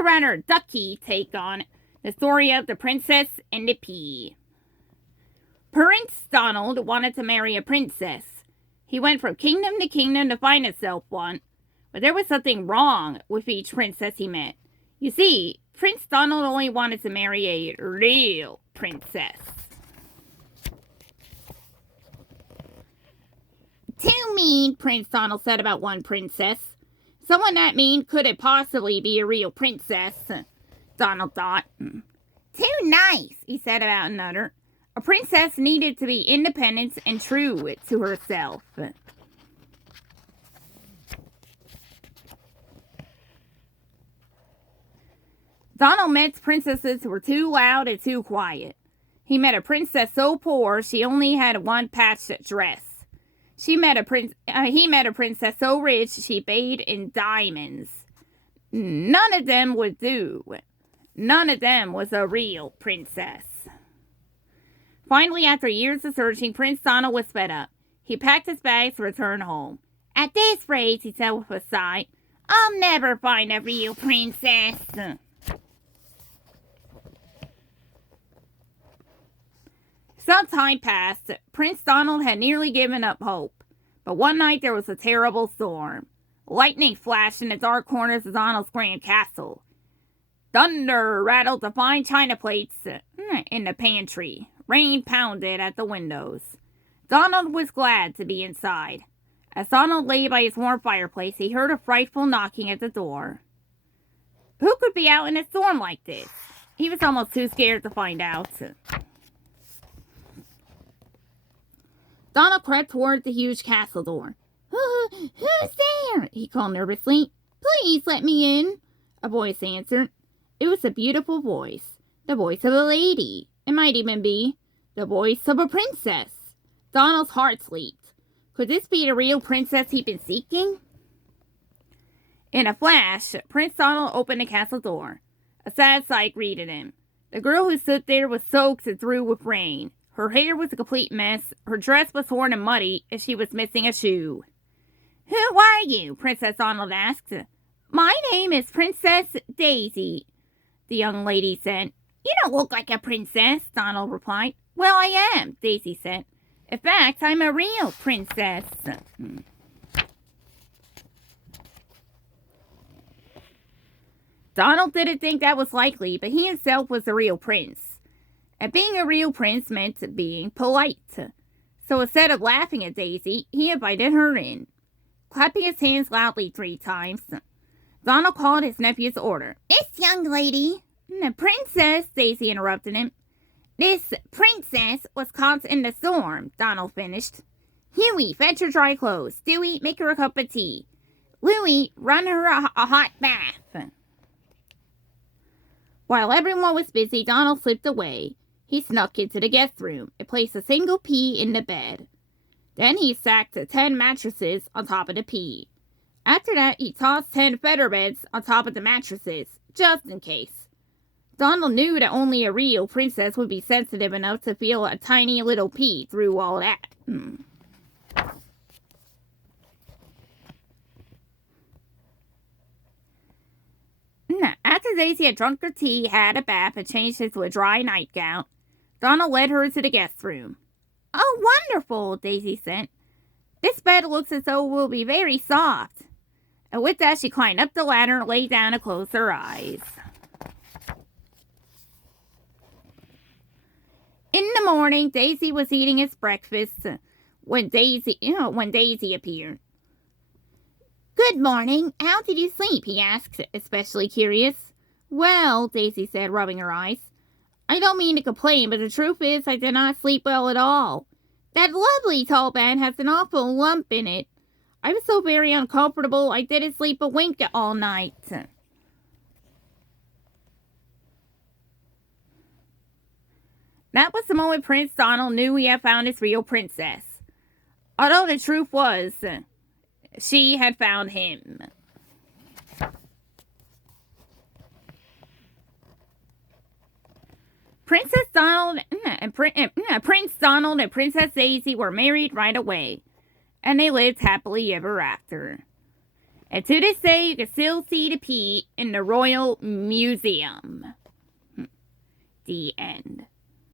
a rather ducky take on the story of the Princess and the Pea. Prince Donald wanted to marry a princess. He went from kingdom to kingdom to find himself one, but there was something wrong with each princess he met. You see, Prince Donald only wanted to marry a real princess. Too mean, Prince Donald said about one princess. Someone that mean couldn't possibly be a real princess, Donald thought. Too nice, he said about another. A princess needed to be independent and true to herself. Donald met princesses who were too loud and too quiet. He met a princess so poor she only had one patched dress. He met a princess so rich she bathed in diamonds. None of them would do. None of them was a real princess. Finally, after years of searching, Prince Donald was fed up. He packed his bags to return home. At this rate, he said with a sigh, I'll never find a real princess. Some time passed. Prince Donald had nearly given up hope. But one night there was a terrible storm. Lightning flashed in the dark corners of Donald's grand castle. Thunder rattled the fine china plates in the pantry. Rain pounded at the windows. Donald was glad to be inside. As Donald lay by his warm fireplace, he heard a frightful knocking at the door. Who could be out in a storm like this? He was almost too scared to find out. Donald crept toward the huge castle door. Who's there? He called nervously. Please let me in. A voice answered. It was a beautiful voice. The voice of a lady. It might even be the voice of a princess. Donald's heart leaped. Could this be the real princess he'd been seeking? In a flash, Prince Donald opened the castle door. A sad sight greeted him. The girl who stood there was soaked through with rain. Her hair was a complete mess, her dress was torn and muddy, and she was missing a shoe. Who are you? Princess Donald asked. My name is Princess Daisy, the young lady said. You don't look like a princess, Donald replied. Well, I am, Daisy said. In fact, I'm a real princess. Donald didn't think that was likely, but he himself was a real prince. And being a real prince meant being polite. So instead of laughing at Daisy, he invited her in. Clapping his hands loudly 3 times, Donald called his nephew's order. This young lady, the princess, Daisy interrupted him. This princess was caught in the storm, Donald finished. Huey, fetch her dry clothes. Dewey, make her a cup of tea. Louie, run her a hot bath. While everyone was busy, Donald slipped away. He snuck into the guest room and placed a single pea in the bed. Then he stacked 10 mattresses on top of the pea. After that, he tossed 10 feather beds on top of the mattresses, just in case. Donald knew that only a real princess would be sensitive enough to feel a tiny little pea through all that. After Daisy had drunk her tea, had a bath, and changed into a dry nightgown, Donald led her to the guest room. Oh, wonderful, Daisy said. This bed looks as though it will be very soft. And with that, she climbed up the ladder, lay down, and closed her eyes. In the morning, Daisy was eating his breakfast when Daisy appeared. Good morning. How did you sleep? He asked, especially curious. Well, Daisy said, rubbing her eyes. I don't mean to complain, but the truth is I did not sleep well at all. That lovely tall bed has an awful lump in it. I was so very uncomfortable I didn't sleep a wink all night. That was the moment Prince Donald knew he had found his real princess. Although the truth was, she had found him. Prince Donald and Princess Daisy were married right away, and they lived happily ever after. And to this day, you can still see the Pete in the Royal Museum. The end.